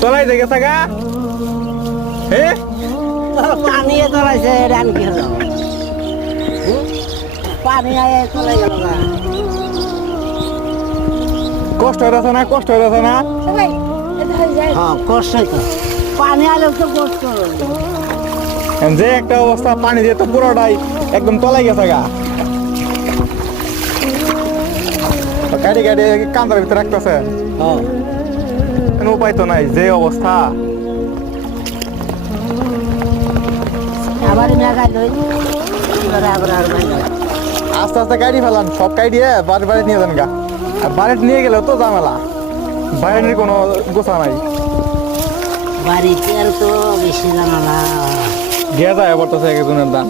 তলাই দেখে থাকা হে পানিয়ে তলাইছে রান কি হলো পানি আয়ে চলে গেল না কষ্ট হইতেছে না কষ্ট হইতেছে না হ্যাঁ কষ্ট তো পানি আলে তো কষ্ট যে একটা অবস্থা পানি দিয়ে তো পুরোটাই একদম তলাই গেছে গা গাড়ি গাড়ি কান্দার ভিতরে রাখতেছে হ্যাঁ কোনো উপায় তো নাই যে অবস্থা আবার মেঘায় লই এবারে আবার আর ভাই আস্তে আস্তে গাড়ি ফেলান সব গাড়ি দিয়ে বাড়ি নিয়ে যান গা আর বাড়িতে নিয়ে গেলে তো ঝামেলা বাইরের কোনো গোছা নাই বাড়িতে আর তো বেশি জানা না গিয়ে যায় বলতেছে একজনের দান